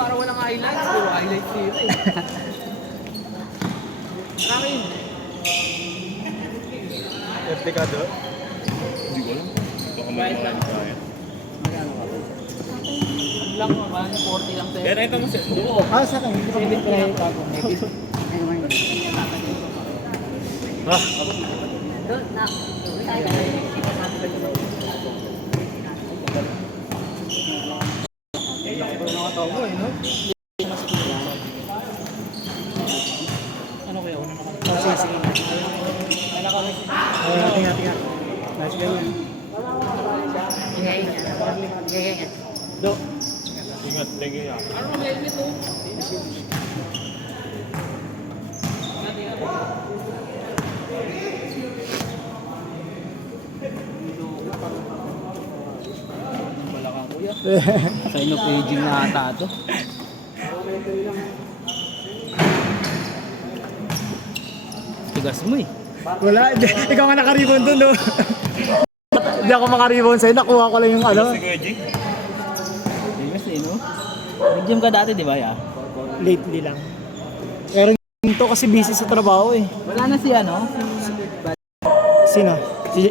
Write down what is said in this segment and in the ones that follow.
para walang highlights. Puro highlights dito eh. Akin. FT ka doon? Hindi ko alam. Baka Bayad lang. Magkano ka? Lang, 140 lang sa'yo. Kaya ito mo siya. Oo. Ah, sa akin. Hindi ko pinapagawa. Ah, Ano kaya? Una naman. Sige. Tingnan. Nice game. Do. ingat. Thank you. Ano ang helmet oh? Wala kang kuya. Sign of aging na ata to. Tigas mo eh. Wala, ikaw nga nakaribon doon, no? Hindi ako makaribon sa'yo, nakuha ko lang yung ano, Si Kuya G. Tigas eh no? Nag-gym ka dati di ba ya? lately lang. Pero to kasi busy sa trabaho eh. Wala na si ano? Sino? Si,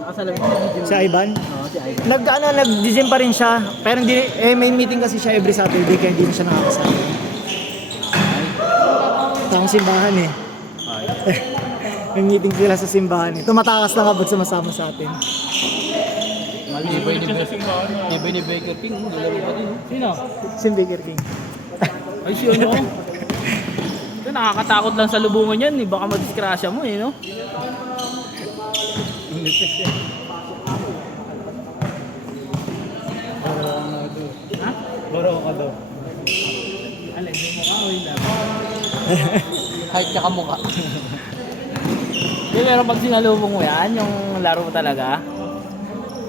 Nakasalamin ko nag-gym. si Ivan? Oo, si Ivan. Nag-gym pa rin siya. Pero hindi, may meeting kasi siya every Saturday kaya hindi na siya nakakasama. Tamang simbahan eh. May meeting sila sa simbahan eh. Tumatakas lang abot sumasama sa atin. Malibay ni Baker King, nilaro pa din. Sino? Si Baker King. Ay, siya no? Ito, nakakatakot lang sa lubungan yan. Eh. Baka madiskrasya mo eh, no? Ha? Baro ka daw. Alin, yung mukha mo yun lang. Kahit ka kamukha. Di, pero pag sinalubong mo yan, yung laro mo talaga,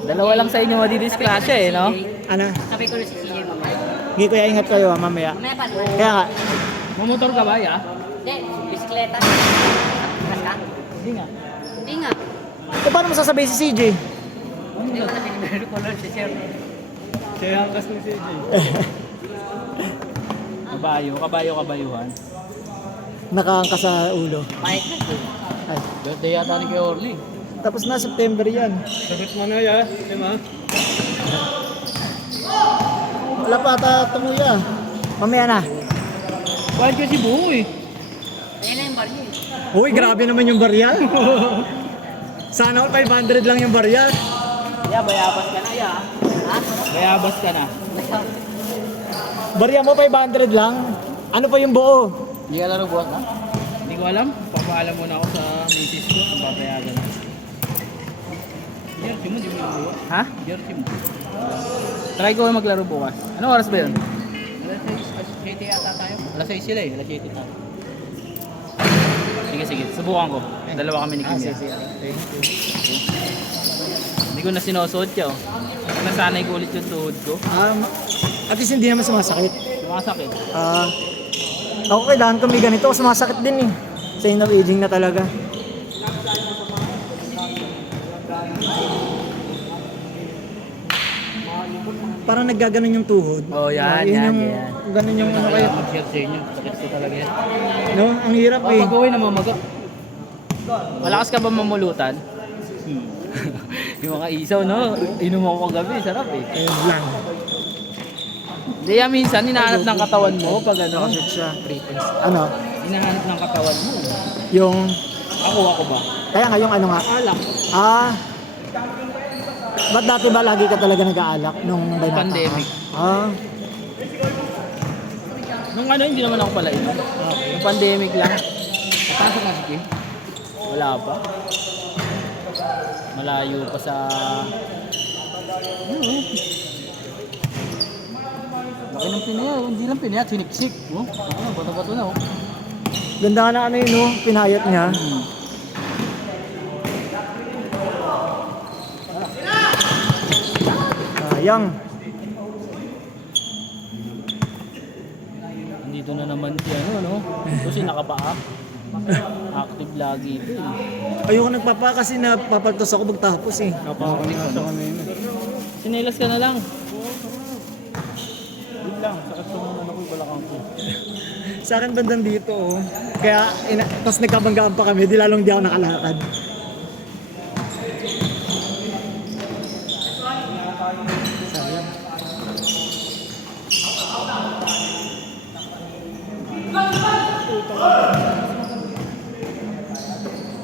dalawa lang sa inyo madidiskrasya eh, no? Ano? Sabi ko na si CJ mamaya. Hindi kuya, ingat kayo ah, mamaya. Mamaya pa naman. Kaya nga, Mamotor ka ba, ya? Hindi, bisikleta. Kas ka? Hindi nga. Hindi nga. paano mo sasabihin si CJ? Hindi ko sabi ni Mary Color si Sir. Siya yung kas ni CJ. Kabayuhan. Nakaangka sa ulo. Pahit na. Ay. Birthday yata ni Kuya Orly. Tapos na September yan. Sabit mo na ya, di ba? Wala pa ata tumuya. Mamaya na. Bakit kasi buo eh? Ayan na yung barya eh. Uy, grabe naman yung barya. Sana all 500 lang yung barya. Ya, bayabas ka na ya. Ha? Bayabas ka na. Barya mo 500 lang. Ano pa yung buo? Hindi ka laro buhat na? Hindi ko alam. Papaalam muna ako sa misis ko kung papayagan na. Jersey mo, di mo laro. Ha? Jersey mo. Try ko maglaro bukas. Anong oras ba yun? Alas 7 yata tayo. Alas 6 sila eh. Alas 7 tayo. Sige. Subukan ko. Dalawa kami ni Kimia. Hindi ko na sinusuot yun. Nasanay ko ulit yung tuhod ko. At least hindi naman sumasakit. Sumasakit. Ako kailangan kami ganito. Sumasakit din eh. Sa inner aging na talaga. Parang naggaganon yung tuhod. Oh, yan. Ganun yung ano kayo. Mag-share sa inyo. Sakit ko talaga yan. No? Ang hirap eh. Papagawin na mamaga. Malakas ka ba mamulutan? Yung mga isaw, no? Inom ako kagabi. Sarap eh. Ayun lang. Hindi yan minsan, hinahanap ng katawan mo pag ano. Nakashoot siya. 3 points. Ano? Hinahanap ng katawan mo. Yung... Ako ba? Kaya nga yung ano nga. Alak. Ba't dati ba lagi ka talaga nag-aalak nung binata ka? Pandemic. Nung ano, hindi naman ako pala inom. Yung pandemic lang. Napasok na si Kim? Wala pa. Malayo pa sa... Laki ng pinaya. Hindi lang pinaya, siniksik. Oh, bato-bato na oh. Ganda nga na ano yun, no? Pinayat niya. Sayang. Andito na naman si ano, no? Kasi nakapaa. Active lagi ito eh. Ayoko nagpapa kasi napapagtos ako pagtapos eh. Sinelas ka na lang. Yun lang. Sakit ko muna ako yung balakang ko. Sa akin bandang dito, oh. Kaya, tapos nagkabanggaan pa kami, di lalong di ako nakalakad. Sayang.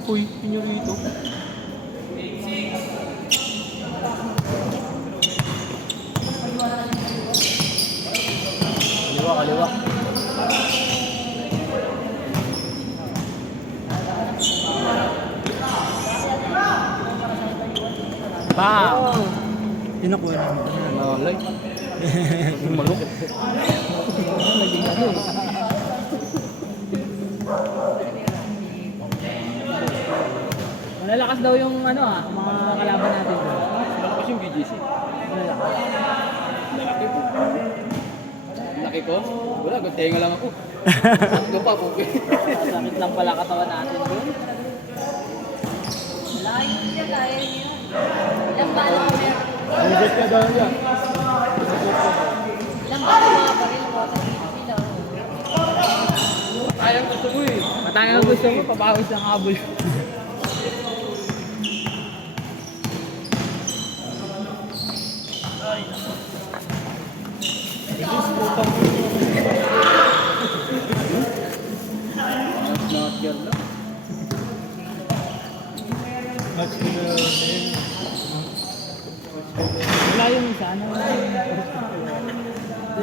Uy, pinurito. Kaliwa, kaliwa. Bam! Pinakuha namin. Malay. Yung malok. Naging ano eh. Malalakas daw yung ano mga kalaban natin. Malakas yung BGC. Malalakas. Malaki po. Laki ko? Wala, tenga lang ako. Sakto pa po. Sakit lang pala katawan natin doon. Layo niya, kaya niya. Ilang bala ka meron? Ang jet ka daw yan. Ilang bala mga baril mo? Sila. Ayang gusto mo eh. Matangin ang gusto mo, papawis ng habol. Not yan lang. Match na yun. Wala yung isa, ano?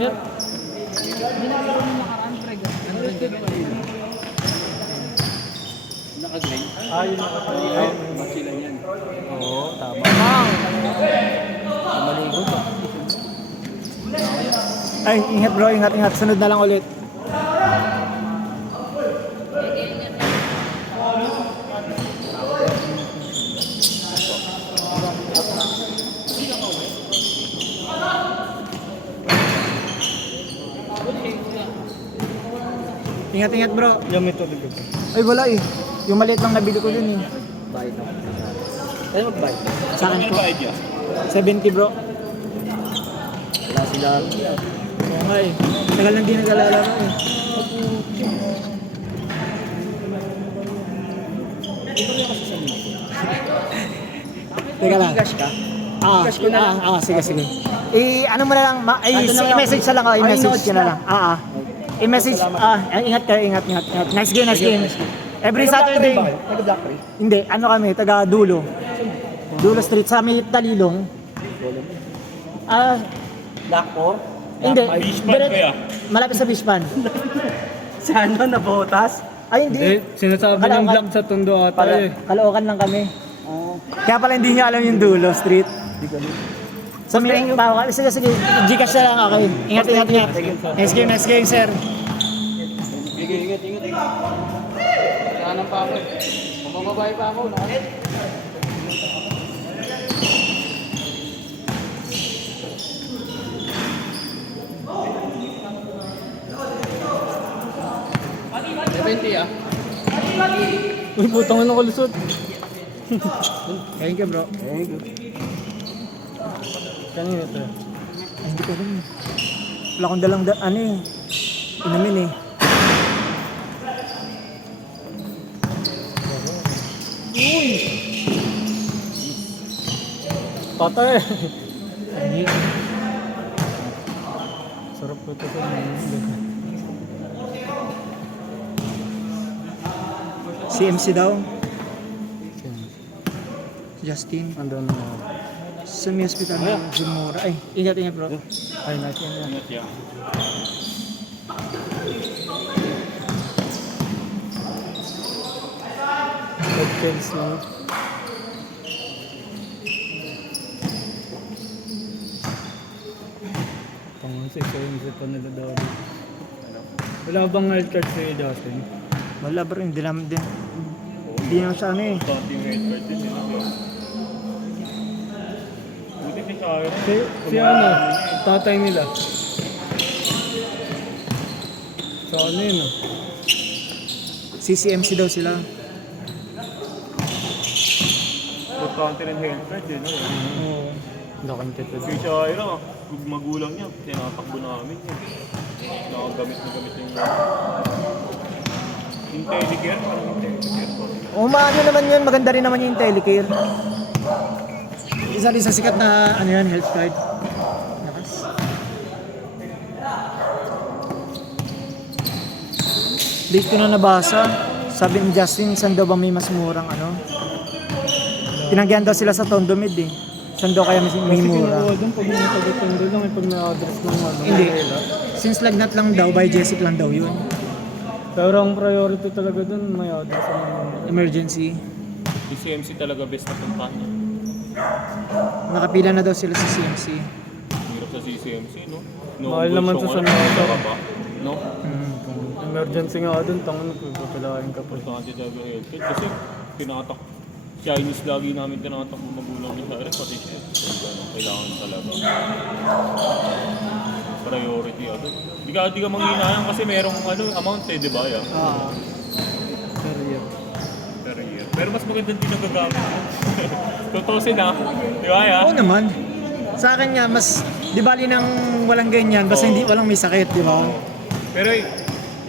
Yep. Ginagawa mo nakaraan, Greg. Ano rin ganyan? Naka-green? Ah, yun naka-green. Match sila yan. Oo, tama. Bang! Maligo ba? Ay, ingat bro, ingat, ingat. Sunod na lang ulit. Ingat, ingat bro. Yan may tubig ko. Ay, wala eh. Yung maliit lang nabili ko dun eh. Bayad ako. Kaya mag-bayad. Sa akin Ano po. ba idea? 70 bro. Wala sila. Oo nga eh. Tagal lang di naglalaro eh. Teka lang. Cash ka? Cash ko na lang. Sige, sige. Ano mo na lang, i-message na lang ako, i-message ko na lang. I-message, ingat kayo, ingat. Nice game, nice game. Every Saturday. Nag-black ray? Hindi, ano kami, taga Dulo. Dulo Street, sa may Talilong. Black po? Hindi. Fishpan direct- kaya? Malapit sa Fishpan. Sa ano, nabotas? Ay, hindi. Sinasabi Kaloocan. ng black sa tondo ata eh. Kaloocan lang kami. Kaya pala hindi nyo alam yung Dulo Street. Sa may bawal. Sige, sige. Gcash na lang ako. Ingat. Nice game, sir. Ingat. Kanan pa ako eh. Mamababay pa ako. Uy, putang na kulusot. Thank you, bro. Kanina ito. Ay, hindi ko alam. Wala akong dalang inumin eh. Patay. Sarap ko ito sa CMC daw. Justin. Andun na. Sa may hospital ng Jimura. Ay, ingat, bro. Ay, nice yan. Ingat yan. Headphones lang. Pangunsay ko yung isa pa nila daw. Wala bang wildcard sa'yo dati? Wala bro, hindi naman din. Hindi naman sa ano eh. Dati yung wildcard din yun. Buti si Kaya. Si ano, tatay nila. Sa ano yun ah? CCMC daw sila. Good counter and wildcard yun. Oo. Laking tito. Si Shira. magulang niya, tinatakbo namin yun. Nakagamit na gamit yung Telecare, parang yung Telecare. Umaano naman yun, maganda rin naman yung Telecare. Isa rin sa sikat na ano yan, health card. Nakas. Date ko na nabasa. Sabi ni Justin, saan daw ba may mas murang ano? Tinanggihan daw sila sa Tondo Med eh. Saan daw kaya may mura? doon pag nakagot yung doon lang, pag na-address ng ano. Hindi. Since lagnat lang daw, by Jessic lang daw yun. Pero ang priority talaga doon, may address ang Emergency. Yung CMC talaga best na puntahan niya. Nakapila na daw sila sa CMC. Hirap sa CCMC, no? Mahal naman sa San Rosa. No? emergency nga doon, tangan nagpapalain ka pa. Importante talaga healthcare kasi tinatak Chinese lagi namin tinatak ng magulang niya sa rin pati siya. Kailangan talaga. Priority ano. Di ka manghinayang kasi merong ano, amount eh, di ba? Yeah? Per year. Per year. Pero mas magandang din nagagamit. Tutusin na. Di ba? Yeah? Oo naman. Sa akin nga, mas di bali nang walang ganyan, basta hindi walang may sakit, di ba? Pero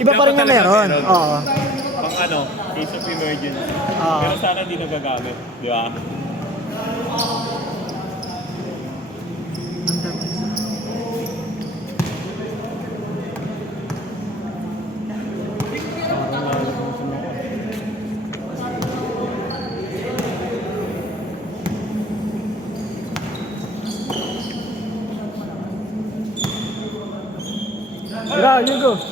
Iba pa rin na meron. Oo. Pang ano, case of emergency. Oo. Pero sana hindi nagagamit. Di ba? Yeah, you go.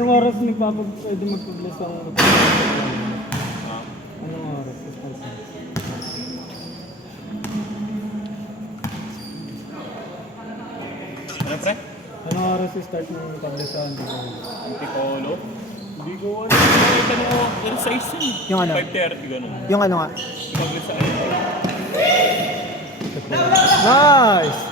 Anong oras pwede mag-publish ang Anong oras? Ano pre? Anong oras start ng publishan? Antipolo? Hindi ko ano. Nakita mo, ano size yun? Yung ano? 5:30 gano'n. Yung ano nga. Mag-list sa ano. Nice!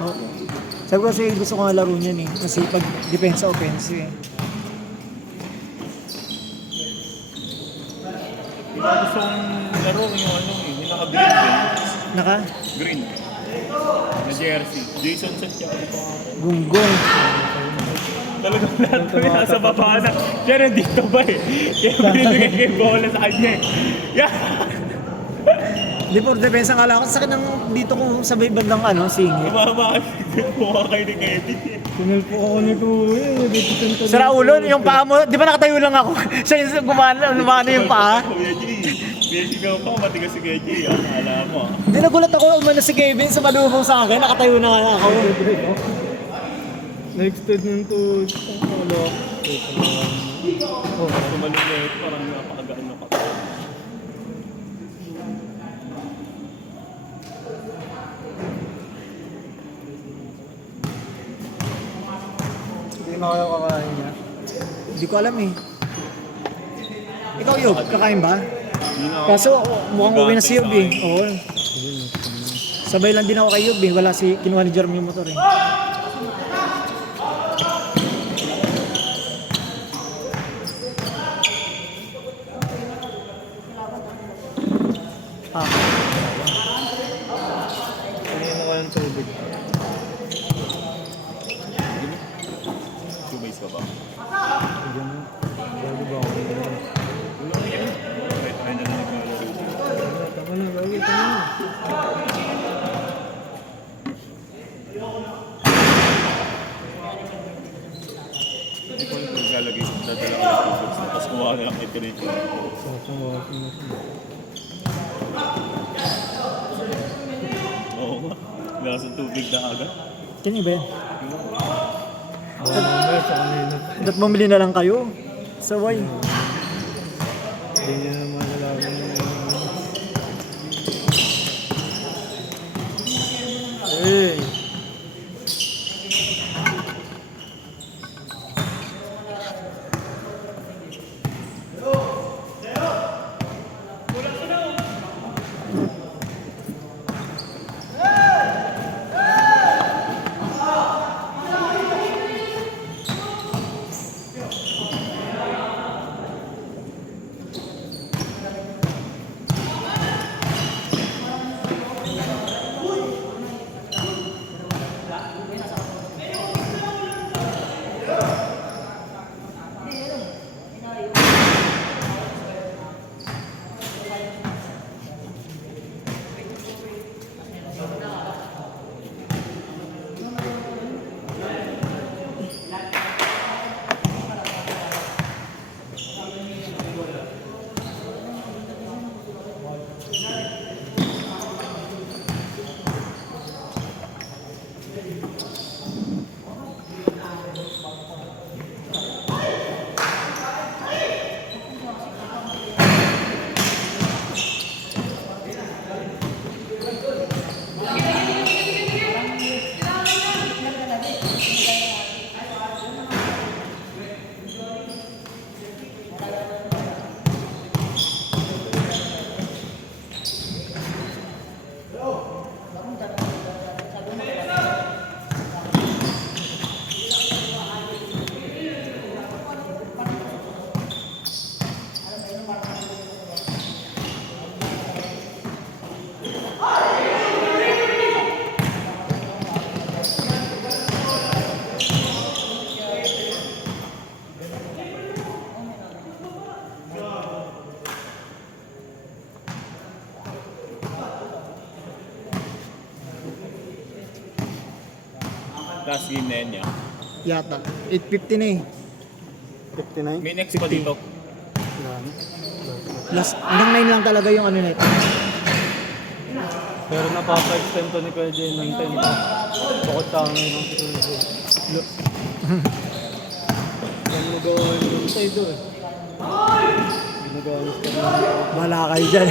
Oh. Sabi ko kasi gusto ko nga laro niyan eh. Kasi pag depensa offense eh. Yung gusto kong laro yung ano eh, yung naka-green din. Naka? Green. Na jersey. Jason Santiago. Gunggong. Talagang lahat kami nasa baba na. Siya nandito ba eh. Kaya binibigay ko yung bola sa kanya eh. Yeah! Di po, depensa nga lang ako. Sakit ng dito ko sa bandang ano, singit. Kumama mukha kayo ni Kevin. Sinulpo ako ni Kuya. Dito tinto. Sira ulo, yung paa mo, di ba nakatayo lang ako? Siya yung gumano yung paa. Kuya G. Basigaw pa, matigas si Kuya G. Akala mo ah. Di nagulat ako umano si Kevin sa malubong sa akin. Nakatayo na nga ako. Na-extend nung to ulo. Tumalulit, parang napakagaan na pa. Hindi na kayo kakain niya. Hindi ko alam eh. Ikaw Yob, kakain ba? Hindi na ako. Kaso mukhang uwi na si Yob eh. Oo. Sabay lang din ako kay Yob eh. Wala si, kinuha ni Jeremy yung motor eh. Ah, Ano mo ka ng tubig? Sumays ka ba? bago ba ako? Kahit tayo na naglalaro. Tama na, lagi, tama na. Hindi ko lang naglalagay sa dadala ko ng tubig. Tapos kumuha na lang ito rito. Oo nga. Lasa tubig na agad. Kanya ba yan? Dapat mamili na lang kayo sa wine. Hindi niya na malalaman na Hey. Last game na yan niya. Yata. 8:50 na eh. 59? May next pa dito. Last, hanggang 9 lang talaga yung ano na ito. Pero napapa-extend to ni Kuya Jay ng 10 pa. Bukod sa akin ng Kuya Yan nagawa yung side do eh. Ginagawa yung side. Bahala kayo dyan.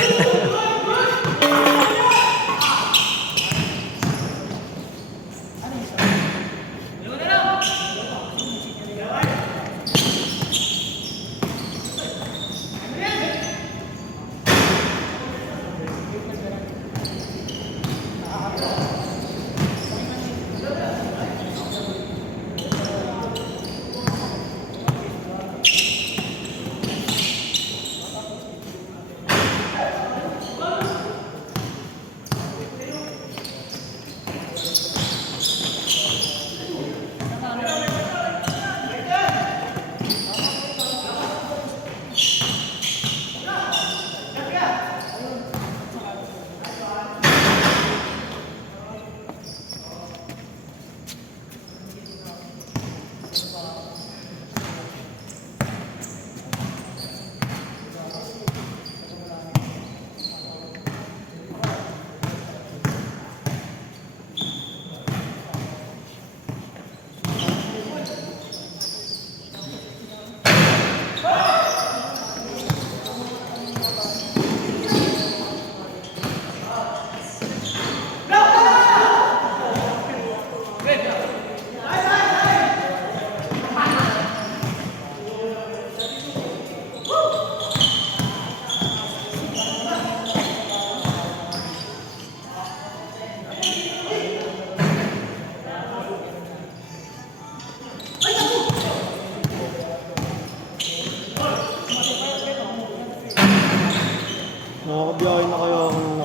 Nakakabiyahe na kayo ako ng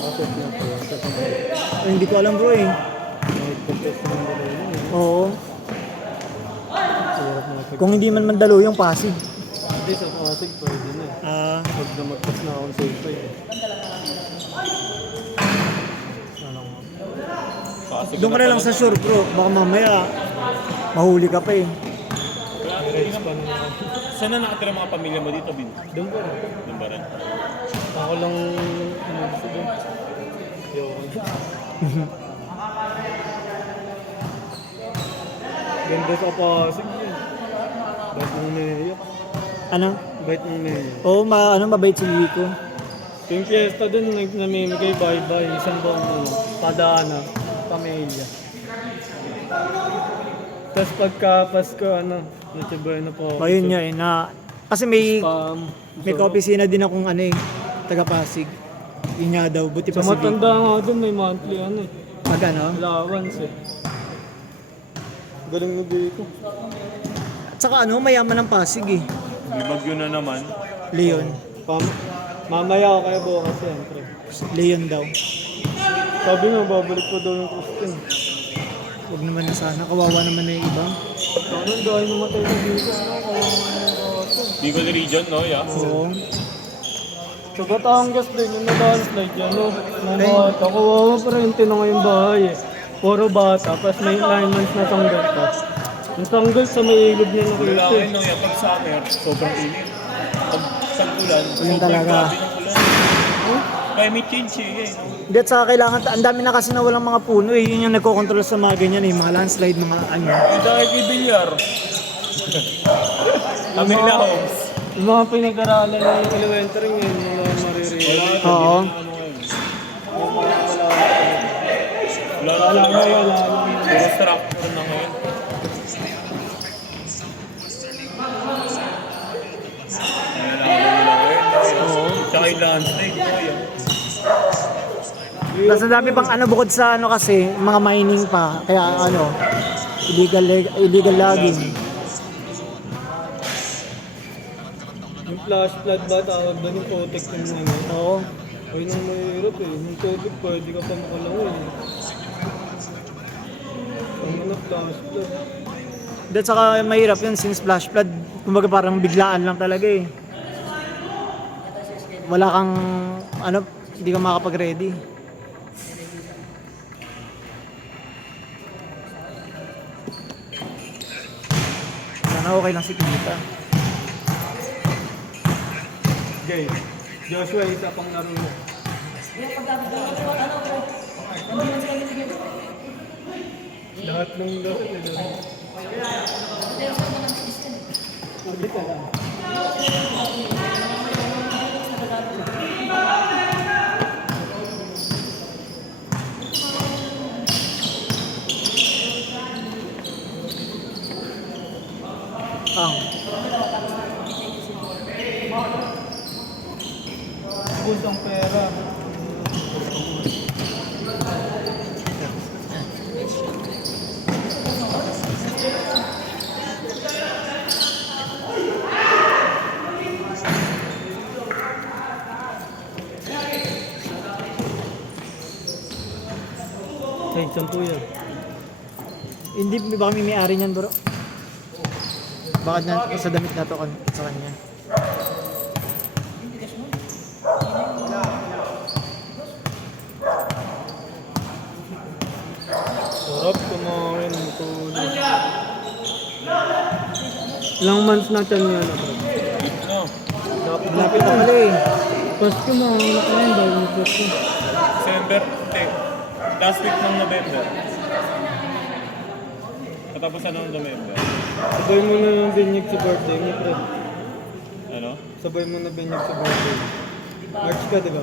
Hindi ko alam bro eh. Oo. Kung hindi man mandalo yung Pasig. Hindi, sa Pasig pwede na eh. Ah, Pag namagpas na akong safe eh. doon ka na lang sa shore bro. Baka mamaya mahuli ka pa eh. Saan na nakatira mga pamilya mo dito, Bin? Doon ba? Doon ba rin? Ako lang gusto doon. Ganda sa Pasig yun. Bait ng mayor. Ano? Bait ng mayor. Oo, mabait si Lico. Yung fiesta dun, namimigay bye-bye. Isang buong padana, pamilya. Tapos pagka Pasko, Noche Buena po. O yun nga eh, kasi may Spam. ka-opisina din akong taga Pasig. Yun nga daw, buti pa Sa si Lico. matanda nga dun, may monthly Pag ano? allowance eh. Galing na ko. At saka mayaman ng Pasig eh. May bagyo na naman. Leon. Mamaya ako kayo bukas siyempre. Leon daw. Sabi nga, babalik po daw yung Christian. Huwag naman na sana, kawawa naman na yung iba. Ano, dahil namatay na dito, kawawa na yung bata. Bicol region, no? Yeah. Oo. Sa Batangas din, yung na-landslide yan, Mga bata, kawawa pa rin, na ngayong bahay eh. Puro bata, tapos may 9 months na tanggal pa. Yung tanggal sa may ilog niya Wala nakita. kayo nung yan. Pag summer, sobrang init. Pag tag-ulan, Ulan sobrang talaga. grabe ng ulan. Climate change eh. Hindi at saka kailangan, ang dami na kasi na walang mga puno eh. Yun yung nagkocontrol sa mga ganyan eh. Mga landslide, mga ano. Yung dahil kay Bilyar. Amelia Homes. Yung mga pinag-aralan ng elementary ngayon, mga maririnig. Oo. Wala na. Puro structure na ngayon. Tsaka yung landslide mo yan. Tapos ang dami pang bukod sa kasi, mga mining pa. Kaya illegal logging. Yung flash flood ba tawag doon yung protect yung Oo. Ayun ang mahirap eh. Yung tubig pwede ka pa makalangoy. Ang flash flood. At saka mahirap yun since flash flood, kumbaga parang biglaan lang talaga eh. Wala kang, hindi ka makakapag-ready. Sana okay lang si Kita. Okay. Joshua, isa pang laro mo. Lahat ng laro. Sabi ka lang. Buntong pera. Ay, 10 yan. Hindi, baka may-ari niyan bro. Baka sa damit na to sa kanya. Sarap kumain ng tulog. Ilang months natin yan ako. No. Malapit na pala eh. Pasko mo, wala ka rin dahil may Pasko. December, hindi. Last week ng November. Katapusan ng November. Sabay mo na yung binyag sa birthday mo, Fred. Ano? Sabay mo na binyag sa birthday. March ka, di ba?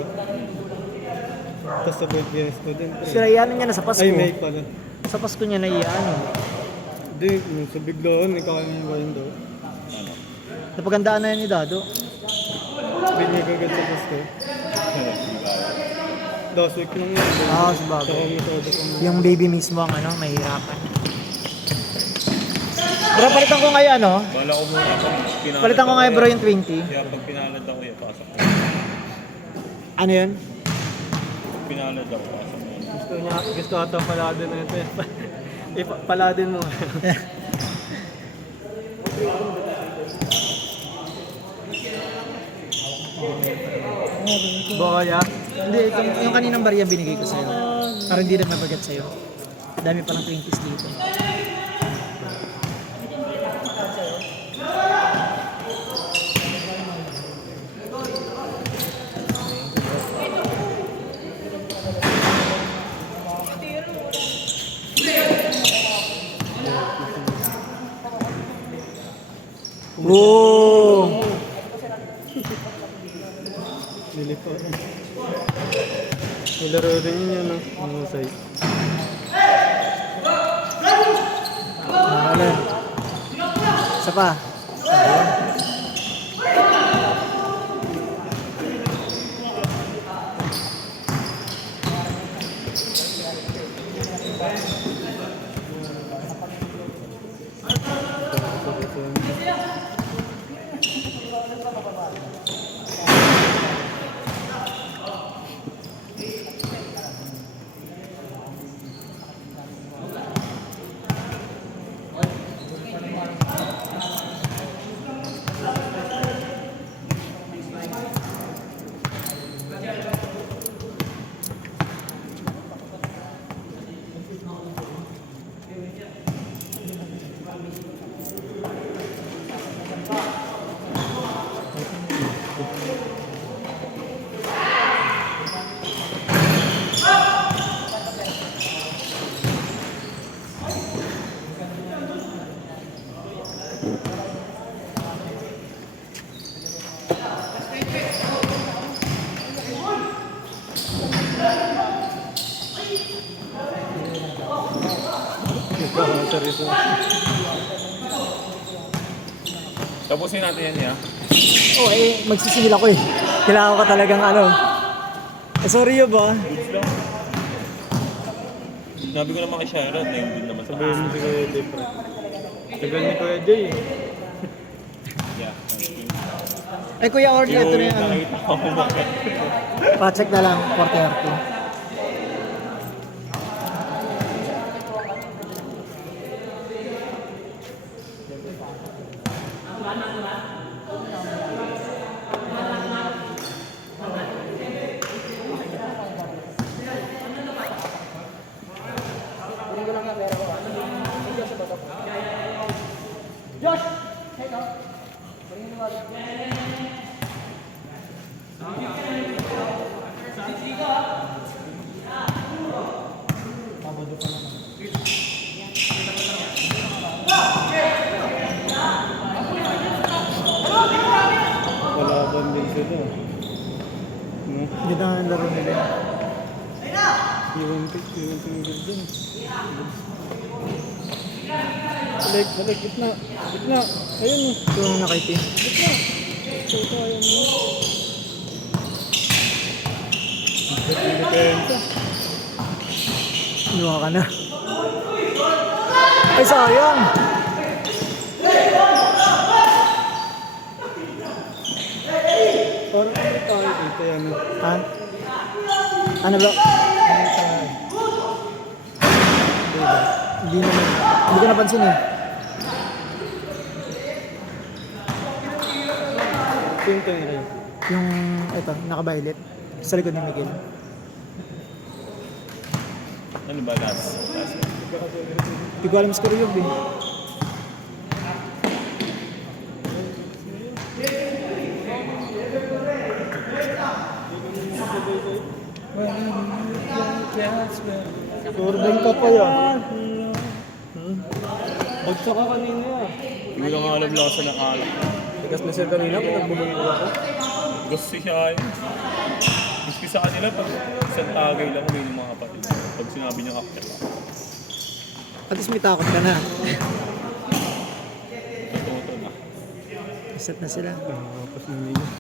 Tapos sabay fiesta din, Si Fred. Rayano niya na sa Pasko. Ay, May pala. Sa Pasko niya na iyaano. Hindi, sa biglaan, ikaw yung ba yun daw? Napagandaan na yan ni Dado. Binyag agad sa Pasko. Last week lang yun. Ah, sabagay. Saka metodo ko mo. Yung baby mismo ang mahirapan. Bro, palitan ko ngayon Bala ko muna pag pinalad Palitan ko ako ngayon bro yan. yung 20. Kaya pag pinalad ako yan, pasok ko. Ano yun? Pinalad ako, pasok ko. Gusto ata paladin na ito eh. Paladin mo. Boya. Hindi, yung kaninang barya binigay ko sa'yo. Para hindi na mabagat sa'yo. Dami palang 20s dito. Wow! Nilipot. Nilaro rin yun yan. Ano sa'yo? Ano? Isa pa. Tapusin natin yan, ya. Oh, magsisigil ako eh. Kailangan ko talagang ano. Sorry yun ba? Goods lang. Sinabi ko naman kay Sharon na yung good naman sa Sabihin mo si Kuya Jay, pre. Tagal ni Kuya Jay eh. Yeah. Ay, Kuya Orly, ito na yung ano. Nakita ko mo bakit. Pa-check na lang, 430. Kalaban din sila. No? Hindi na ang laro nila. Iwan tinggil din. Balik, gitna. Gitna. Ayun eh. Ito ang nakaitim. Ito, ayun mo. Depensa. Inuha ka na. Ay, sayang! Parang ano tayo dito yan. Ha? Ano ba? Hindi naman. Hindi ko napansin eh. Pinto yun rin. Yung, ito, naka-violet. Sa likod ni Miguel. Ano ba last? Hindi ko alam score yun eh. Survey ka pa yan. Bagsak ka kanina yan. Hindi ko lang alam lang sa nakalak. Tigas na siya kanina, pinagbumuli ko ako. Gusto siya yun. Miski sa kanila, pag isang tagay lang may ng mga kapatid. Pag sinabi niya kapit lang. At least may takot ka na. Totoo na. Set na sila. Tapos na